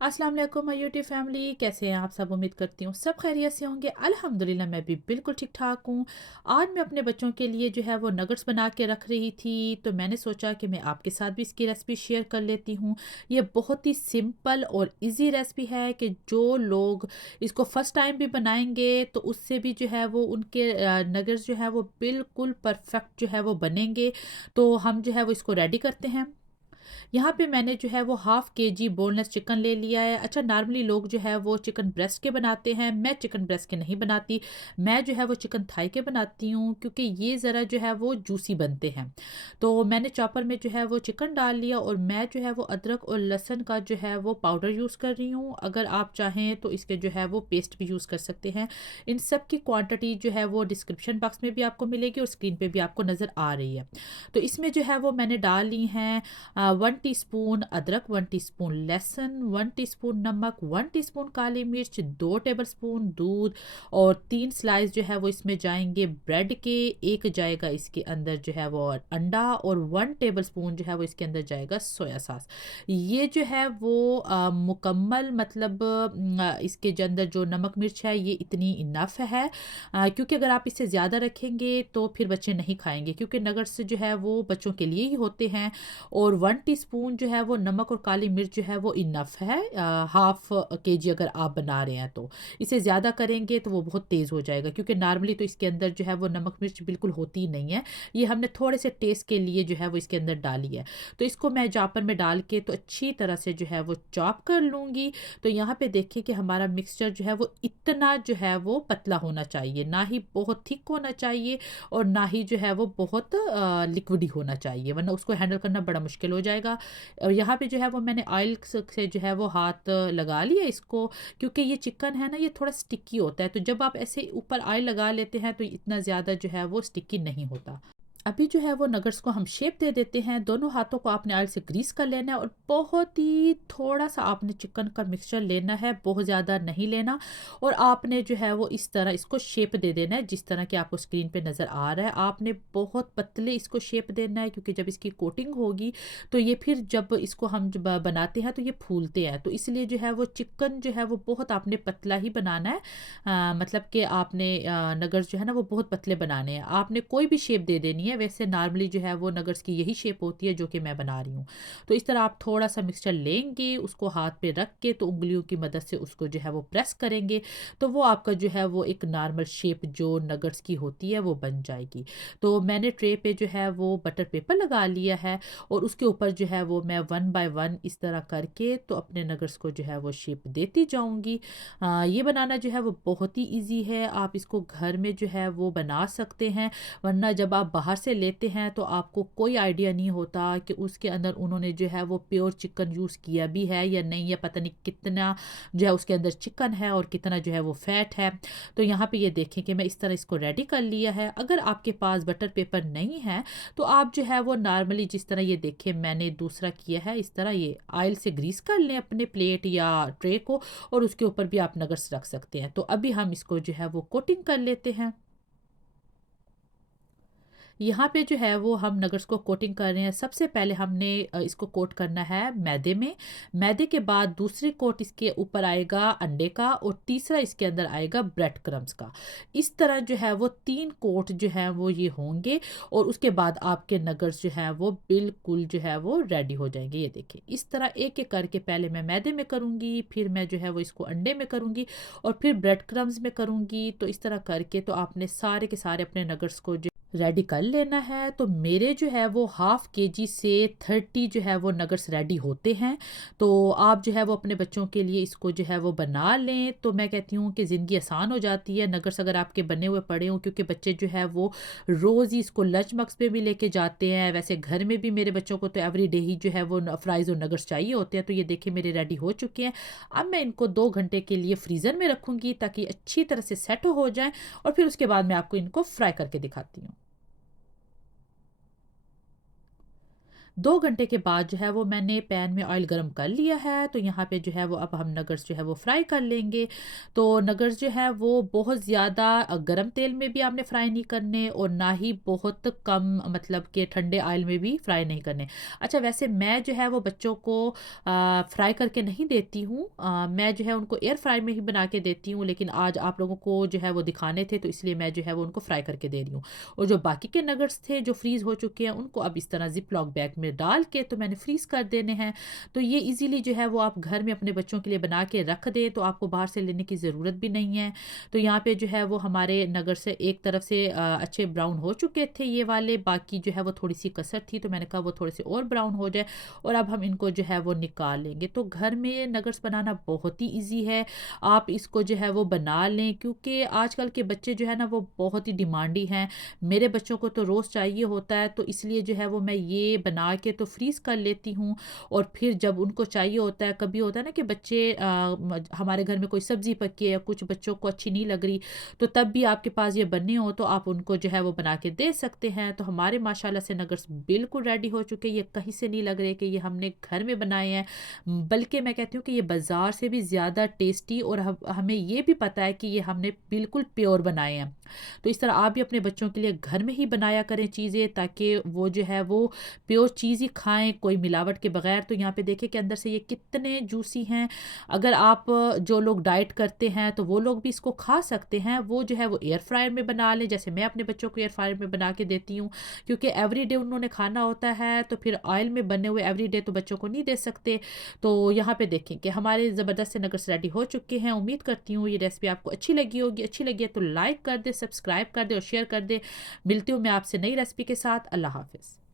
अस्सलाम वालेकुम my YouTube family, कैसे हैं आप सब। उम्मीद करती हूँ सब खैरियत से होंगे। अल्हम्दुलिल्लाह मैं भी बिल्कुल ठीक ठाक हूँ। आज मैं अपने बच्चों के लिए जो है वो नगट्स बना के रख रही थी, तो मैंने सोचा कि मैं आपके साथ भी इसकी रेसिपी शेयर कर लेती हूँ। ये बहुत ही सिंपल और इजी रेसिपी है कि जो लोग इसको फर्स्ट टाइम भी बनाएंगे तो उससे भी जो है वो उनके नगट्स जो है वो बिल्कुल परफेक्ट जो है वो बनेंगे। तो हम जो है वो इसको रेडी करते हैं। यहाँ पे मैंने जो है वो हाफ़ केजी बोनलेस चिकन ले लिया है। अच्छा, नॉर्मली लोग जो है वो चिकन ब्रेस्ट के बनाते हैं, मैं चिकन ब्रेस्ट के नहीं बनाती। मैं जो है वो चिकन थाई के बनाती हूँ क्योंकि ये ज़रा जो है वो जूसी बनते हैं। तो मैंने चॉपर में जो है वो चिकन डाल लिया और मैं जो है वो अदरक और लहसुन का जो है वो पाउडर यूज़ कर रही हूँ। अगर आप चाहें तो इसके जो है वो पेस्ट भी यूज़ कर सकते हैं। इन सब की क्वांटिटी जो है वो डिस्क्रिप्शन बॉक्स में भी आपको मिलेगी और स्क्रीन पे भी आपको नज़र आ रही है। तो इसमें जो है वो मैंने डाल ली हैं 1 टीस्पून अदरक, 1 टीस्पून लहसुन, 1 टीस्पून नमक, 1 टीस्पून काली मिर्च, 2 टेबलस्पून दूध और 3 स्लाइस जो है वो इसमें जाएँगे ब्रेड के, 1 जाएगा इसके अंदर जो है वो अंडा और 1 टेबलस्पून जो है वो इसके अंदर जाएगा सोया सॉस। ये जो है वो मुकम्मल मतलब इसके जो अंदर जो नमक मिर्च है ये इतनी इनफ है। क्योंकि अगर आप इससे ज़्यादा रखेंगे तो फिर बच्चे नहीं खाएँगे, क्योंकि नगट्स जो है वो बच्चों के लिए ही होते हैं। और 1 टीस्पून जो है वो नमक और काली मिर्च जो है वो इनफ है हाफ़ केजी अगर आप बना रहे हैं तो। इसे ज़्यादा करेंगे तो वो बहुत तेज़ हो जाएगा, क्योंकि नॉर्मली तो इसके अंदर जो है वो नमक मिर्च बिल्कुल होती ही नहीं है। ये हमने थोड़े से टेस्ट के लिए जो है वो इसके अंदर डाली है। तो इसको मैं चॉपर में डाल के तो अच्छी तरह से जो है वो चॉप कर लूँगी। तो यहाँ पे देखिए कि हमारा मिक्सचर जो है वो इतना जो है वो पतला होना चाहिए, ना ही बहुत थिक होना चाहिए और ना ही जो है वो बहुत लिक्विडी होना चाहिए, वरना उसको हैंडल करना बड़ा मुश्किल हो जाएगा। और यहाँ पे जो है वो मैंने ऑयल से जो है वो हाथ लगा लिया इसको, क्योंकि ये चिकन है ना ये थोड़ा स्टिकी होता है, तो जब आप ऐसे ऊपर ऑयल लगा लेते हैं तो इतना ज़्यादा जो है वो स्टिकी नहीं होता। अभी जो है वो नगट्स को हम शेप दे देते हैं। दोनों हाथों को आपने ऑयल से ग्रीस कर लेना है और बहुत ही थोड़ा-सा आपने चिकन का मिक्सचर लेना है, बहुत ज़्यादा नहीं लेना। और आपने जो है वो इस तरह इसको शेप दे देना है, जिस तरह कि आपको स्क्रीन पे नज़र आ रहा है। आपने बहुत पतले इसको शेप देना है, क्योंकि जब इसकी कोटिंग होगी तो ये फिर जब इसको हम जब बनाते हैं तो ये फूलते हैं। तो इसलिए जो है वो चिकन जो है वो बहुत आपने पतला ही बनाना है। मतलब कि आपने नगट्स जो है ना वो बहुत पतले बनाने हैं। आपने कोई भी शेप दे देनी है। वैसे नॉर्मली जो है वो नगट्स की यही शेप होती है जो कि मैं बना रही हूँ। तो इस तरह आप थोड़ा-सा मिक्सचर लेंगे, उसको हाथ पे रख के तो उँगलियों की मदद से उसको जो है वो प्रेस करेंगे, तो वो आपका जो है वो एक नॉर्मल शेप जो नगट्स की होती है वो बन जाएगी। तो मैंने ट्रे पे जो है वो बटर पेपर लगा लिया है और उसके ऊपर जो है वो मैं 1 बाय 1 इस तरह करके तो अपने नगट्स को जो है वो शेप देती जाऊँगी। ये बनाना जो है वो बहुत ही ईज़ी है, आप इसको घर में जो है वो बना सकते हैं। वरना जब आप बाहर से लेते हैं तो आपको कोई आइडिया नहीं होता कि उसके अंदर उन्होंने जो है वो प्योर चिकन यूज़ किया भी है या नहीं, या पता नहीं कितना जो है उसके अंदर चिकन है और कितना जो है वो फैट है। तो यहाँ पे ये देखें कि मैं इस तरह इसको रेडी कर लिया है। अगर आपके पास बटर पेपर नहीं है तो आप जो है वो नॉर्मली जिस तरह ये देखें मैंने दूसरा किया है, इस तरह ये ऑयल से ग्रीस कर लें अपने प्लेट या ट्रे को और उसके ऊपर भी आप नगट्स रख सकते हैं। तो अभी हम इसको जो है वो कोटिंग कर लेते हैं। यहाँ पे जो है वो हम नगट्स को कोटिंग कर रहे हैं। सबसे पहले हमने इसको कोट करना है मैदे में। मैदे के बाद दूसरी कोट इसके ऊपर आएगा अंडे का और तीसरा इसके अंदर आएगा ब्रेड क्रम्स का। इस तरह जो है वो 3 कोट जो हैं वो ये होंगे और उसके बाद आपके नगट्स जो हैं वो बिल्कुल जो है वो रेडी हो जाएँगे। ये देखिए, इस तरह एक-एक करके पहले मैं मैदे में करूँगी, फिर मैं जो है वो इसको अंडे में करूँगी और फिर ब्रेड क्रम्स में करूँगी। तो इस तरह करके तो आपने सारे के सारे अपने नगट्स को रेडी कर लेना है। तो मेरे जो है वो हाफ़ केजी से 30 जो है वो नगट्स रेडी होते हैं। तो आप जो है वो अपने बच्चों के लिए इसको जो है वो बना लें, तो मैं कहती हूँ कि ज़िंदगी आसान हो जाती है। नगट्स अगर आपके बने हुए पड़े हों, क्योंकि बच्चे जो है वो रोज़ ही इसको लंच बॉक्स में भी लेके जाते हैं। वैसे घर में भी मेरे बच्चों को तो एवरीडे ही जो है वो फ्राइज़ और नगट्स चाहिए होते हैं। तो ये देखिए मेरे रेडी हो चुके हैं। अब मैं इनको 2 घंटे के लिए फ्रीज़र में रखूँगी ताकि अच्छी तरह से सेट हो जाएँ और फिर उसके बाद मैं आपको इनको फ्राई करके दिखाती हूँ। 2 घंटे के बाद जो है वो मैंने पैन में ऑयल गरम कर लिया है, तो यहाँ पे जो है वो अब हम नगर्स जो है वो फ्राई कर लेंगे। तो नगर्स जो है वो बहुत ज़्यादा गरम तेल में भी आपने फ्राई नहीं करने और ना ही बहुत कम मतलब कि ठंडे ऑयल में भी फ्राई नहीं करने। अच्छा, वैसे मैं जो है वो बच्चों को फ्राई करके नहीं देती हूँ, मैं जो है उनको एयर फ्राई में ही बना के देती हूँ, लेकिन आज आप लोगों को जो है वो दिखाने थे तो इसलिए मैं जो है वो उनको फ्राई करके दे रही हूँ। और जो बाकी के नगट्स थे जो फ्रीज़ हो चुके हैं उनको अब इस तरह ज़िप लॉक बैग में डाल के तो मैंने फ्रीज़ कर देने हैं। तो ये ईज़िली जो है वो आप घर में अपने बच्चों के लिए बना के रख दें, तो आपको बाहर से लेने की ज़रूरत भी नहीं है। तो यहाँ पे जो है वो हमारे नगट्स से एक तरफ से अच्छे ब्राउन हो चुके थे ये वाले, बाकी जो है वो थोड़ी-सी कसर थी, तो मैंने कहा वो थोड़े से और ब्राउन हो जाए और अब हम इनको जो है वो निकाल लेंगे। तो घर में नगट्स बनाना बहुत ही ईज़ी है, आप इसको जो है वो बना लें, क्योंकि आजकल के बच्चे जो है ना वो बहुत ही डिमांडी हैं। मेरे बच्चों को तो रोज़ चाहिए होता है, तो इसलिए जो है वो मैं ये बना के तो फ्रीज़ कर लेती हूँ और फिर जब उनको चाहिए होता है, कभी होता है ना कि बच्चे हमारे घर में कोई सब्ज़ी पकी है या कुछ बच्चों को अच्छी नहीं लग रही, तो तब भी आपके पास ये बने हो तो आप उनको जो है वो बना के दे सकते हैं। तो हमारे माशाल्लाह से नगर्स बिल्कुल रेडी हो चुके हैं, ये कहीं से नहीं लग रहे कि ये हमने घर में बनाए हैं, बल्कि मैं कहती हूँ कि ये बाज़ार से भी ज़्यादा टेस्टी और हमें ये भी पता है कि ये हमने बिल्कुल प्योर बनाए हैं। तो इस तरह आप भी अपने बच्चों के लिए घर में ही बनाया करें चीज़ें, ताकि वो जो है वो प्योर चीज़ ही खाएँ, कोई मिलावट के बगैर। तो यहाँ पे देखिए कि अंदर से ये कितने जूसी हैं। अगर आप जो लोग डाइट करते हैं तो वो लोग भी इसको खा सकते हैं। वो जो है वो एयर फ्रायर में बना लें, जैसे मैं अपने बच्चों को एयर फ्रायर में बना के देती हूँ, क्योंकि एवरीडे उन्होंने खाना होता है, तो फिर ऑयल में बने हुए एवरीडे तो बच्चों को नहीं दे सकते। तो यहाँ पे देखें कि हमारे ज़बरदस्त से नगर्स रेडी हो चुके हैं। उम्मीद करती हूँ ये रेसिपी आपको अच्छी लगी होगी। अच्छी लगी है तो लाइक कर दें, सब्सक्राइब कर दें और शेयर कर दें। मिलती हूँ मैं आपसे नई रेसिपी के साथ। अल्लाह हाफ़िज़।